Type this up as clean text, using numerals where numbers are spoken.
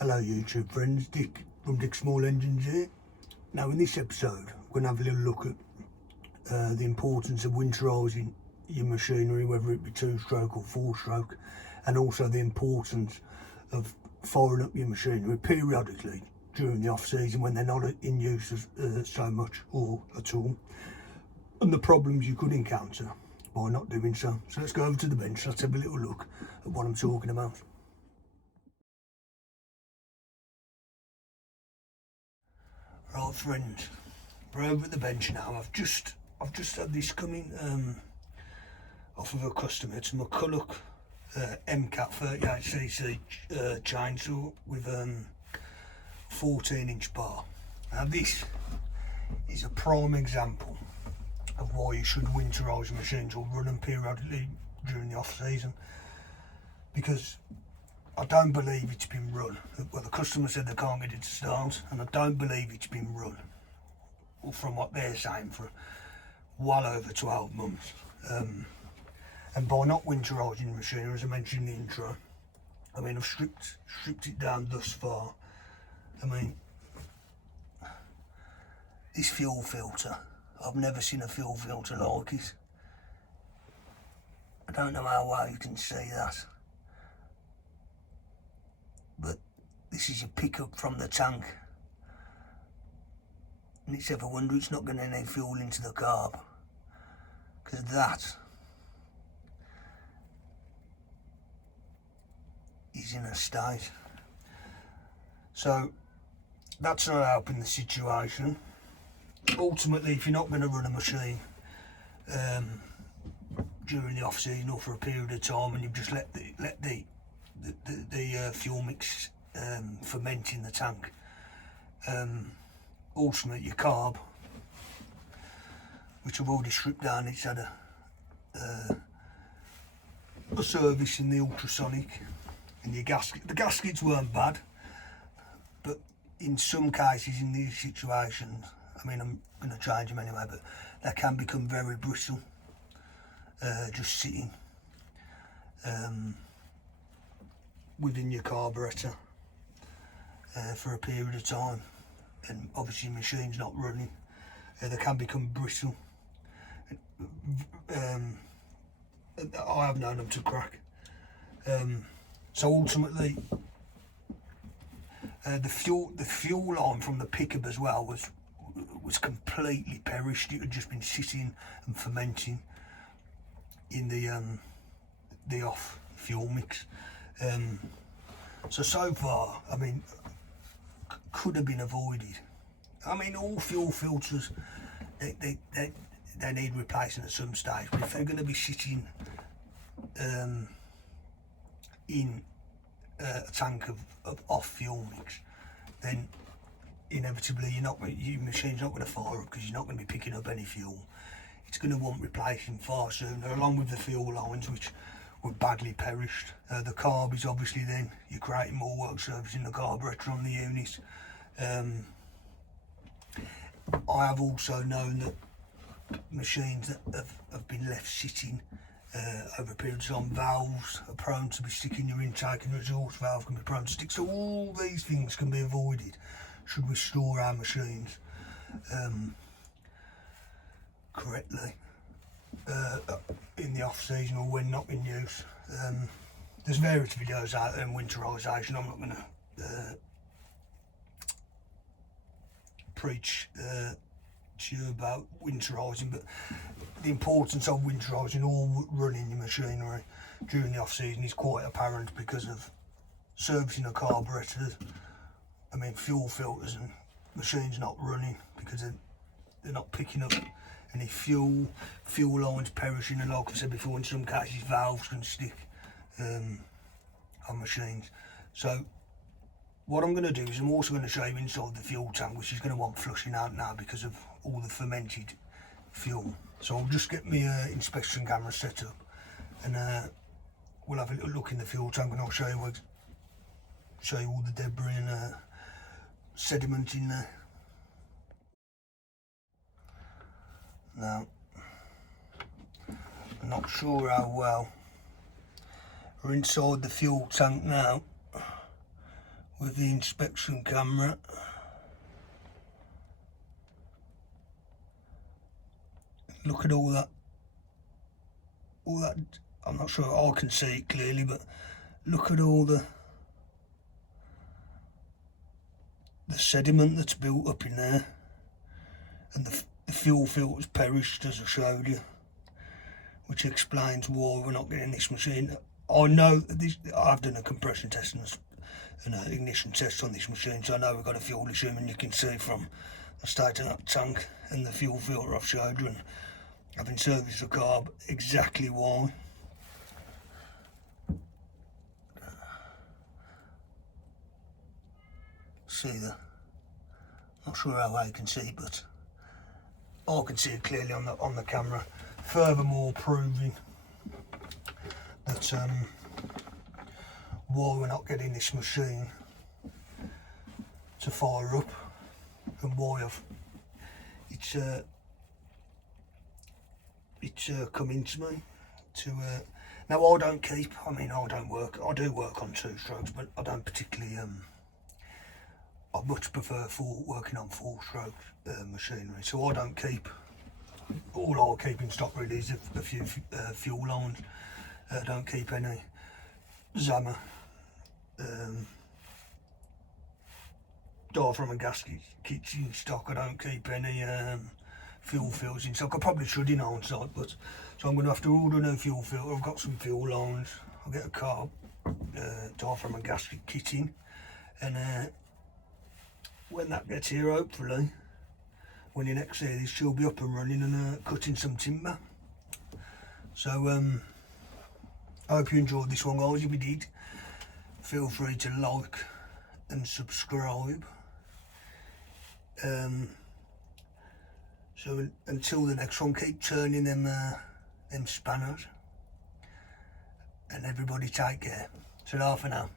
Hello YouTube friends, Dick from Dick Small Engines here. Now in this episode we're going to have a little look at the importance of winterising your machinery, whether it be 2-stroke or 4-stroke, and also the importance of firing up your machinery periodically during the off season when they're not in use so much or at all, and the problems you could encounter by not doing so. So let's go over to the bench, let's have a little look at what I'm talking about. Right friends, we're over at the bench now. I've just had this coming off of a customer. It's a McCulloch MacCat 38cc chainsaw with 14-inch bar. Now this is a prime example of why you should winterise your machines or run them periodically during the off season, because I don't believe it's been run. Well, the customer said they can't get it to start, and I don't believe it's been run, or from what they're saying, for well over 12 months. And by not winterising the machinery, as I mentioned in the intro, I mean I've stripped it down thus far. I mean, this fuel filter, I've never seen a fuel filter like it. I don't know how well you can see that, but this is a pickup from the tank, and it's ever wonder it's not getting any fuel into the carb, because that is in a state. So that's not helping the situation. Ultimately, if you're not going to run a machine during the off season or for a period of time, and you've just let the fuel mix ferment in the tank, ultimately your carb, which I've already stripped down, it's had a service in the ultrasonic, and the gaskets weren't bad, but in some cases in these situations, I mean I'm going to change them anyway, but they can become very brittle just sitting within your carburetor for a period of time, and obviously the machine's not running, they can become brittle. I have known them to crack. So ultimately the fuel line from the pickup as well was completely perished. It had just been sitting and fermenting in the off fuel mix. So far, I mean, could have been avoided. I mean, all fuel filters, they need replacing at some stage, but if they're going to be sitting in a tank of off fuel mix, then inevitably your machine's not going to fire up, because you're not going to be picking up any fuel. It's going to want replacing far sooner, along with the fuel lines, which were badly perished. The carb is obviously, then you're creating more work servicing the carburetor on the unit. I have also known that machines that have been left sitting over a period of time, valves are prone to be sticking, your intake and exhaust valve can be prone to stick. So all these things can be avoided should we store our machines correctly in the off season or when not in use. There's various videos out there on winterisation. I'm not going to preach to you about winterising, but the importance of winterising or running your machinery during the off season is quite apparent, because of servicing the carburetors. I mean, fuel filters and machines not running because they're not picking up any fuel lines perishing, and like I said before, in some cases valves can stick on machines. So what I'm going to do is I'm also going to show you inside the fuel tank, which is going to want flushing out now because of all the fermented fuel. So I'll just get my inspection camera set up, and we'll have a little look in the fuel tank, and I'll show you all the debris and sediment in there. Now, I'm not sure how well we're inside the fuel tank now. with the inspection camera. Look at all that, I'm not sure I can see it clearly, but look at all the sediment that's built up in there, and the fuel filter's perished, as I showed you, which explains why we're not getting this machine. I know this, I've done a compression test and an ignition test on this machine, so I know we've got a fuel issue, and you can see from the state of that tank and the fuel filter I've showed you, and having serviced the car, exactly why. See that? Not sure how well you can see, but I can see it clearly on the camera. Furthermore, proving that why we're not getting this machine to fire up, and why it's coming to me to now I don't keep, I do work on 2 strokes, but I don't particularly I much prefer working on 4-stroke machinery, so I don't keep, all I'll keep in stock really is a few fuel lines. I don't keep any Zama diaphragm and gasket kits in stock. I don't keep any fuel filters in stock. I probably should in hindsight, but so I'm going to have to order a new fuel filter. I've got some fuel lines. I'll get a car diaphragm and gasket kit in, and when that gets here, hopefully, when you next see this, she'll be up and running and cutting some timber. So I hope you enjoyed this one, guys. If you did, feel free to like and subscribe. So until the next one, keep turning them spanners, and everybody take care. Ta-ra for now.